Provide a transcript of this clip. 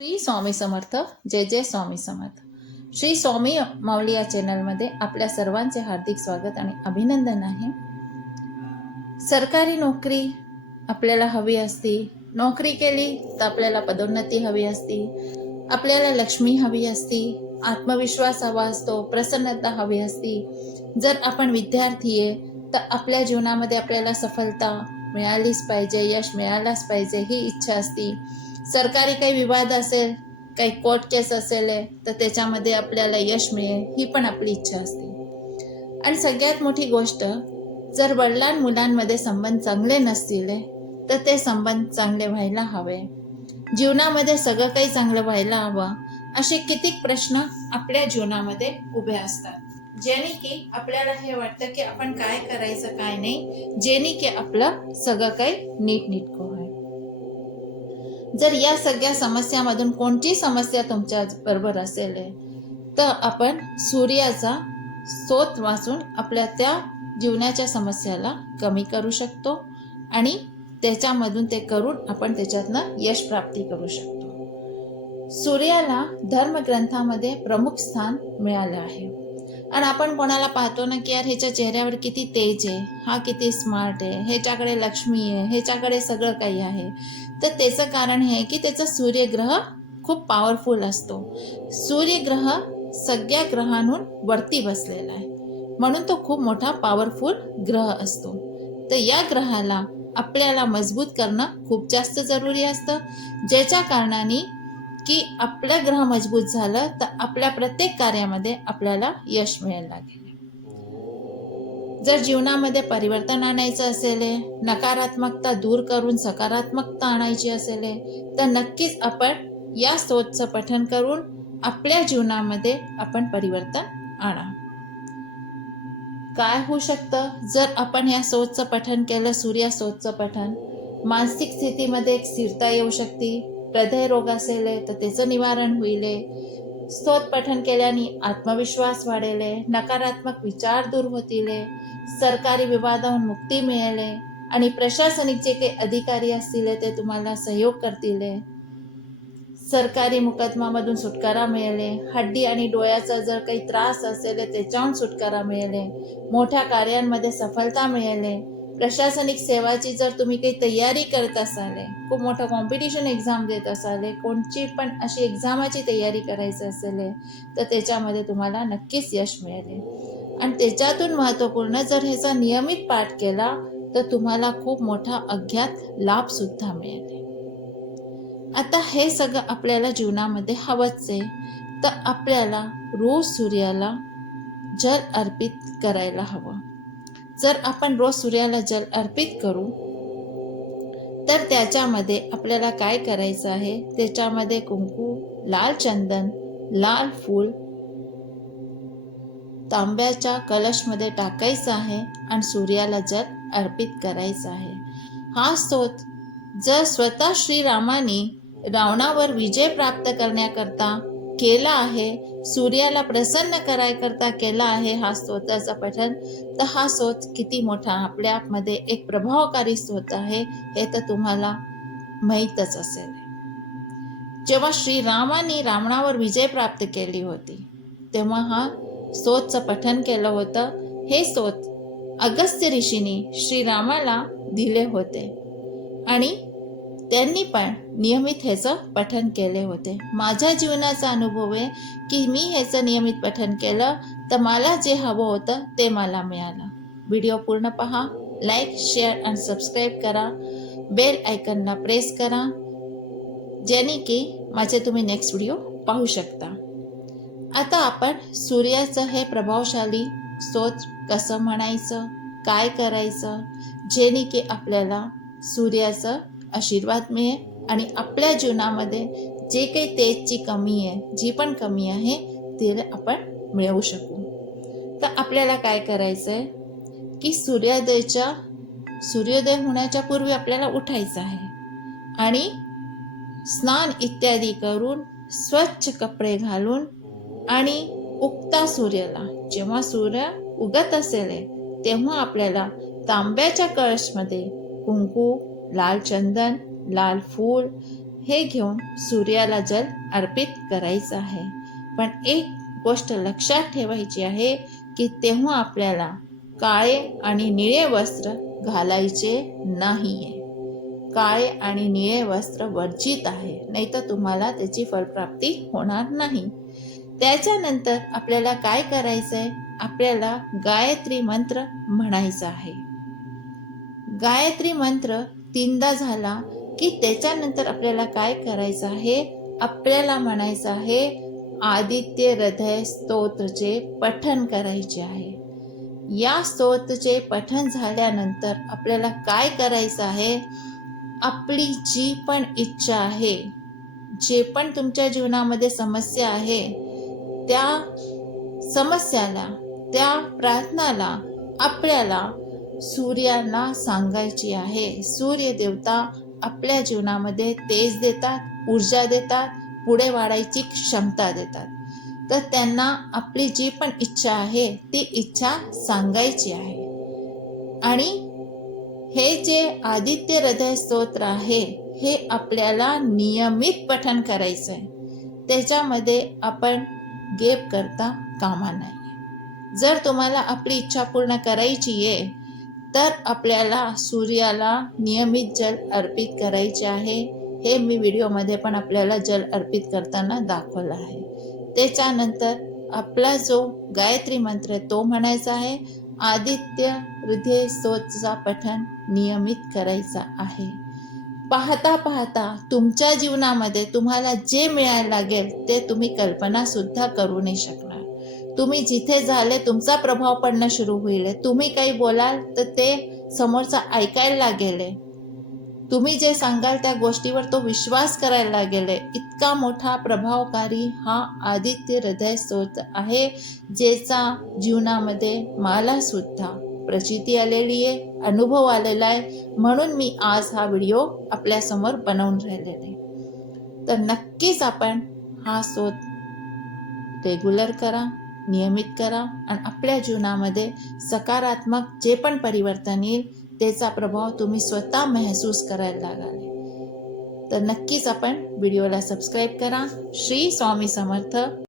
श्री स्वामी समर्थ जय जय स्वामी समर्थ. श्री स्वामी माऊली या चॅनलमध्ये आपल्या सर्वांचे हार्दिक स्वागत आणि अभिनंदन आहे. सरकारी नोकरी आपल्याला हवी असती नोकरी केली तर आपल्याला पदोन्नती हवी असती आपल्याला लक्ष्मी हवी असती आत्मविश्वास हवा असतो प्रसन्नता हवी असती. जर आपण विद्यार्थी आहे तर आपल्या जीवनामध्ये आपल्याला सफलता मिळालीच पाहिजे यश मिळालाच पाहिजे ही इच्छा असती. सरकारी काही विवाद असेल काही कोर्ट केस असेल तर त्याच्यामध्ये आपल्याला यश मिळेल ही पण आपली इच्छा असते. आणि सगळ्यात मोठी गोष्ट जर वडिलां मुलांमध्ये संबंध चांगले नसतील तर ते संबंध चांगले व्हायला हवे. जीवनामध्ये सगळं काही चांगलं व्हायला हवं असे कितीक प्रश्न आपल्या जीवनामध्ये उभे असतात. जेणे की आपल्याला हे वाटतं की आपण काय करायचं काय नाही जेणे की आपलं सगळं काही नीट होय जर या सगळ्या समस्यामधून कोणती समस्या तुमच्या बरोबर असेल तर आपण सूर्याचा स्रोत वाचून आपल्या त्या जीवनाच्या समस्याला कमी करू शकतो आणि त्याच्यामधून ते करून आपण त्याच्यातनं यश प्राप्ती करू शकतो. सूर्याला धर्मग्रंथामध्ये प्रमुख स्थान मिळालं आहे. आणि आपण कोणाला पाहतो ना की यार ह्याच्या चेहऱ्यावर किती तेज आहे हा किती स्मार्ट आहे ह्याच्याकडे लक्ष्मी आहे ह्याच्याकडे सगळं काही आहे. तर त्याचं कारण हे आहे की त्याचा सूर्यग्रह खूप पॉवरफुल असतो. सूर्यग्रह सगळ्या ग्रहांहून वरती बसलेला आहे. म्हणून तो खूप मोठा पॉवरफुल ग्रह असतो. तर या ग्रहाला आपल्याला मजबूत करणं खूप जास्त जरुरी असतं. ज्याच्या कारणाने की आपलं ग्रह मजबूत झालं तर आपल्या प्रत्येक कार्यामध्ये आपल्याला यश मिळायला लागेल. जर जीवनामध्ये परिवर्तन आणायचं असेल नकारात्मकता दूर करून सकारात्मकता आणायची असेल तर नक्कीच आपण या स्तोत्रचं पठन करून आपल्या जीवनामध्ये आपण परिवर्तन आणा. काय होऊ शकतं? जर आपण या स्तोत्रचं पठन केलं सूर्या स्तोत्रचं पठन मानसिक स्थितीमध्ये एक स्थिरता येऊ शकते हृदय रोग असेल तर त्याचं निवारण होईल. स्तोत पठन केल्याने आत्मविश्वास वाढेल नकारात्मक विचार दूर होतील सरकारी विवादाहून मुक्ती मिळेल आणि प्रशासनिक जे काही अधिकारी असतील ते तुम्हाला सहयोग करतील. सरकारी मुकदमामधून सुटकारा मिळेल हड्डी आणि डोळ्याचा जर काही त्रास असेल त्याच्याहून सुटकारा मिळेल मोठ्या कार्यांमध्ये सफलता मिळेल प्रशासनिक सेवाची जर तुम्ही काही तयारी करत असाल खूप मोठं कॉम्पिटिशन एक्झाम देत असाल कोणची पण अशी एक्झामाची तयारी करायची असेल तर त्याच्यामध्ये तुम्हाला नक्कीच यश मिळेल. आणि त्याच्यातून महत्त्वपूर्ण जर ह्याचा नियमित पाठ केला तर तुम्हाला खूप मोठा अज्ञात लाभसुद्धा मिळेल. आता हे सगळं आपल्याला जीवनामध्ये हवंच आहे. तर आपल्याला रोज सूर्याला जल अर्पित करायला हवं. जर आपण रोज सूर्याला जल अर्पित करू तर त्याच्यामध्ये आपल्याला काय करायचं आहे? त्याच्यामध्ये कुंकू लाल चंदन लाल फूल तांब्याच्या कलशमध्ये टाकायचं आहे आणि सूर्याला जल अर्पित करायचं आहे. हा स्तोत जर स्वतः श्रीरामाने रावणावर विजय प्राप्त करण्याकरता केला आहे. सूर्याला प्रसन्न करायकरता केला आहे हा स्तोत्राचा पठन तर हा स्तोत किती मोठा? आपल्यामध्ये एक प्रभावकारी स्तोत्र आहे. हे तर तुम्हाला माहीतच असेल. जेव्हा श्रीरामाने रावणावर विजय प्राप्त केली होती तेव्हा हा स्तोत्रचं पठन केलं होतं. हे स्तोत अगस्त्य ऋषीने श्रीरामाला दिले होते. आणि त्यांनी पण नियमित ह्याचं पठन केले होते. माझ्या जीवनाचा अनुभव आहे की मी ह्याचं नियमित पठन केलं तर मला जे हवं होतं ते मला मिळालं. व्हिडिओ पूर्ण पहा लाईक शेअर आणि सबस्क्राईब करा. बेल आयकनला प्रेस करा ज्याने की माझे तुम्ही नेक्स्ट व्हिडिओ पाहू शकता. आता आपण सूर्याचं हे प्रभावशाली स्तोत्र कसं म्हणायचं काय करायचं जेणे की आपल्याला सूर्याचं आशीर्वाद मिळेल आणि आपल्या जीवनामध्ये जे काही तेजची कमी आहे जी पण कमी आहे ते आपण मिळवू शकू. तर आपल्याला काय करायचं आहे की सूर्योदयाच्या सूर्योदय होण्याच्या पूर्वी आपल्याला उठायचं आहे. आणि स्नान इत्यादी करून स्वच्छ कपडे घालून आणि उगता सूर्याला जेव्हा सूर्य उगत असेल तेव्हा आपल्याला तांब्याच्या कळशमध्ये कुंकू लाल चंदन लाल फूल हे घेऊन सूर्याला जल अर्पित करायचं आहे. पण एक गोष्ट लक्षात ठेवायची आहे की तेव्हा आपल्याला काळे आणि निळे वस्त्र घालायचे नाहीये. काळे आणि निळे वस्त्र वर्जित आहे नाही तर तुम्हाला त्याची फलप्राप्ती होणार नाही. त्याच्यानंतर आपल्याला काय करायचंय? आपल्याला गायत्री मंत्र म्हणायचा आहे. गायत्री मंत्र तीनदा झाला की त्याच्यानंतर आपल्याला काय करायचं आहे? आपल्याला म्हणायचं आहे आदित्य हृदय स्तोत्रचे पठन करायचे आहे. या स्तोत्रचे पठन झाल्यानंतर आपल्याला काय करायचं आहे? आपली जी पण इच्छा आहे जे पण तुमच्या जीवनामध्ये समस्या आहे त्या समस्याला त्या प्रार्थनाला आपल्याला सूर्याला सांगायची आहे. सूर्य देवता आपल्या जीवनामध्ये तेज देतात ऊर्जा देतात पुढे वाढायची क्षमता देतात. तर त्यांना आपली जी पण इच्छा आहे ती इच्छा सांगायची आहे. आणि हे जे आदित्य हृदय स्तोत्र आहे हे आपल्याला नियमित पठन करायचं आहे. त्याच्यामध्ये आपण गेप करता कामा नाही जर तुम्हाला आपली इच्छा पूर्ण करायची आहे तर आपल्याला सूर्याला नियमित जल अर्पित करायचे आहे. हे मी व्हिडिओमध्ये पण आपल्याला जल अर्पित करताना दाखवलं आहे. त्याच्यानंतर आपला जो गायत्री मंत्र तो म्हणायचा आहे आदित्य हृदय स्तोत्रचा पठण नियमित करायचा आहे. पाहता पाहता तुमच्या जीवनामध्ये तुम्हाला जे मिळायला लागेल ते तुम्ही कल्पना सुद्धा करू नाही शकणार. तुम्ही जिथे झाले तुमचा प्रभाव पडणं सुरू होईल. तुम्ही काही बोलाल तर ते समोरचा ऐकायला लागेल. तुम्ही जे सांगाल त्या गोष्टीवर तो विश्वास करायला लागेल. इतका मोठा प्रभावकारी हा आदित्य हृदय स्रोत आहे ज्याचा जीवनामध्ये मला सुद्धा प्रचिती आलेली आहे अनुभव आलेला आहे. म्हणून मी आज हा व्हिडिओ आपल्यासमोर बनवून राहिलेला. आहे तर नक्कीच आपण हा स्रोत रेग्युलर करा. नियमित करा आणि आपल्या जीवनामध्ये सकारात्मक जे पण परिवर्तन येईल त्याचा प्रभाव तुम्ही स्वतः महसूस करायला लागाल. तर नक्कीच आपण व्हिडिओला सबस्क्राईब करा. श्री स्वामी समर्थ.